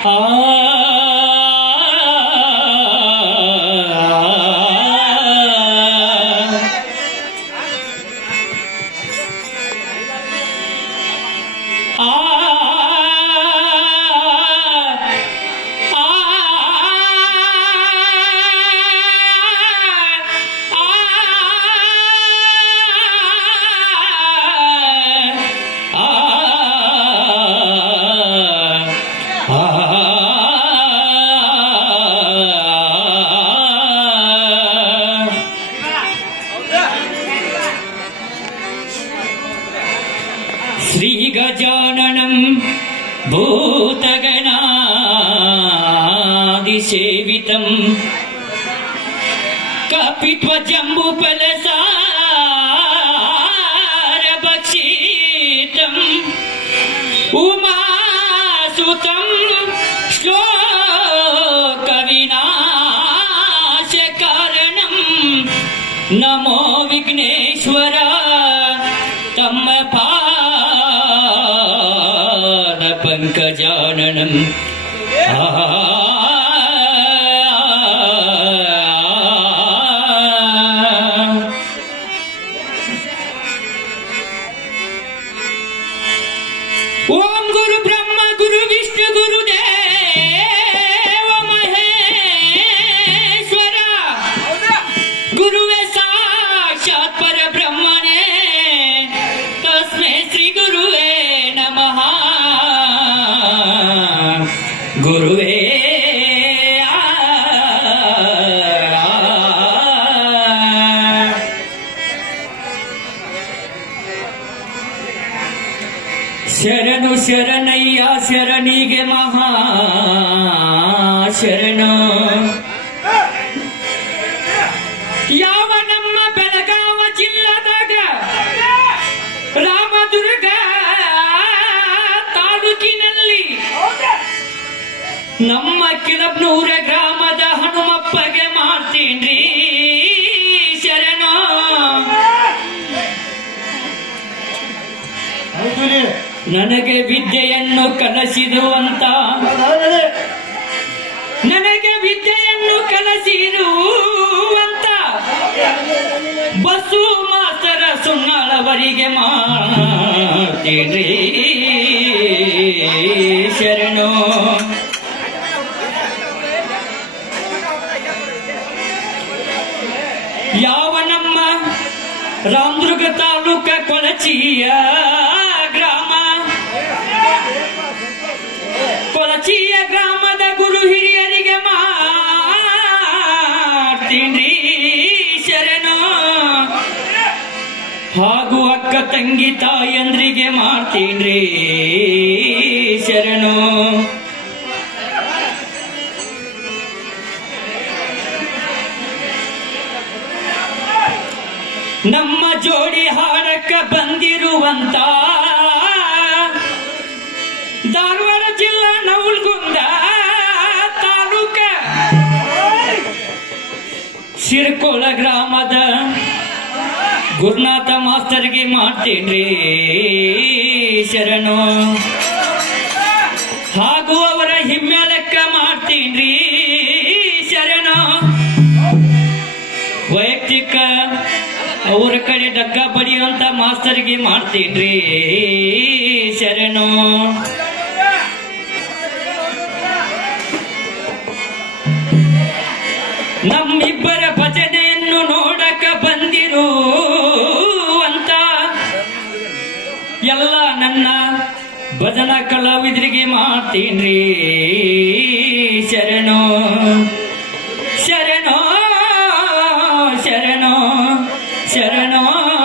啊 श्रीगजाननं भूतगणादिसेवितं कपित्वजम्बुफलसारभक्षितम् उमासुतं 나는 아 Whoa! ಗುರುವೇ ಶರಣು ಶರಣಯ್ಯ ಶರಣಿಗೆ ಮಹಾ ಶರಣು. ನಮ್ಮ ಕಿಲಬ್ನೂರ ಗ್ರಾಮದ ಹನುಮಪ್ಪಗೆ ಮಾಡ್ತೀನ್ರಿ. ಶರಣೋ. ನನಗೆ ವಿದ್ಯೆಯನ್ನು ಕಲಸಿರುವಂತ ನನಗೆ ವಿದ್ಯೆಯನ್ನು ಕಲಸಿರುವಂತ ಬಸ್ಸು ಮಾತರ ಸುಣ್ಣಳವರಿಗೆ ಮಾಡ್ತೀನ್ರಿ. ಯಾವ ನಮ್ಮ ರಾಮದುರ್ಗ ತಾಲೂಕ ಕೊಳಚಿಯ ಗ್ರಾಮ? ಕೊಳಚಿಯ ಗ್ರಾಮದ ಗುರು ಹಿರಿಯರಿಗೆ ಮಾಡ್ತೀನ್ರಿ ಶರಣು. ಹಾಗೂ ಅಕ್ಕ ತಂಗಿ ತಾಯಂದ್ರಿಗೆ ಮಾಡ್ತೀನ್ರಿ ಶರಣು. ನಮ್ಮ ಜೋಡಿ ಹಾಡಕ್ಕ ಬಂದಿರುವಂತ ಧಾರವಾಡ ಜಿಲ್ಲಾ ನವಲ್ಗುಂದ ತಾಲೂಕ ಶಿರ್ಕೋಳ ಗ್ರಾಮದ ಗುರುನಾಥ ಮಾಸ್ತರ್ಗೆ ಮಾಡ್ತೀನಿ ಶರಣು. ಹಾಗೂ ಅವರ ಹಿಮ್ಮೆಲಕ್ಕ ಮಾಡ್ತೀನಿ ಶರಣು. ವೈಯಕ್ತಿಕ ಅವ್ರ ಕಡೆ ಡಗ್ಗ ಬಡಿಯುವಂತ ಮಾಸ್ತರಿಗೆ ಮಾಡ್ತಿದ್ರಿ ಶರಣು. ನಮ್ಮಿಬ್ಬರ ಭಜನೆಯನ್ನು ನೋಡಕ ಬಂದಿರು ಅಂತ ಎಲ್ಲ ನನ್ನ ಭಜನಾ ಕಲಾವಿದರಿಗೆ ಮಾಡ್ತೀನ್ರಿ. ಶರಣು. Mom.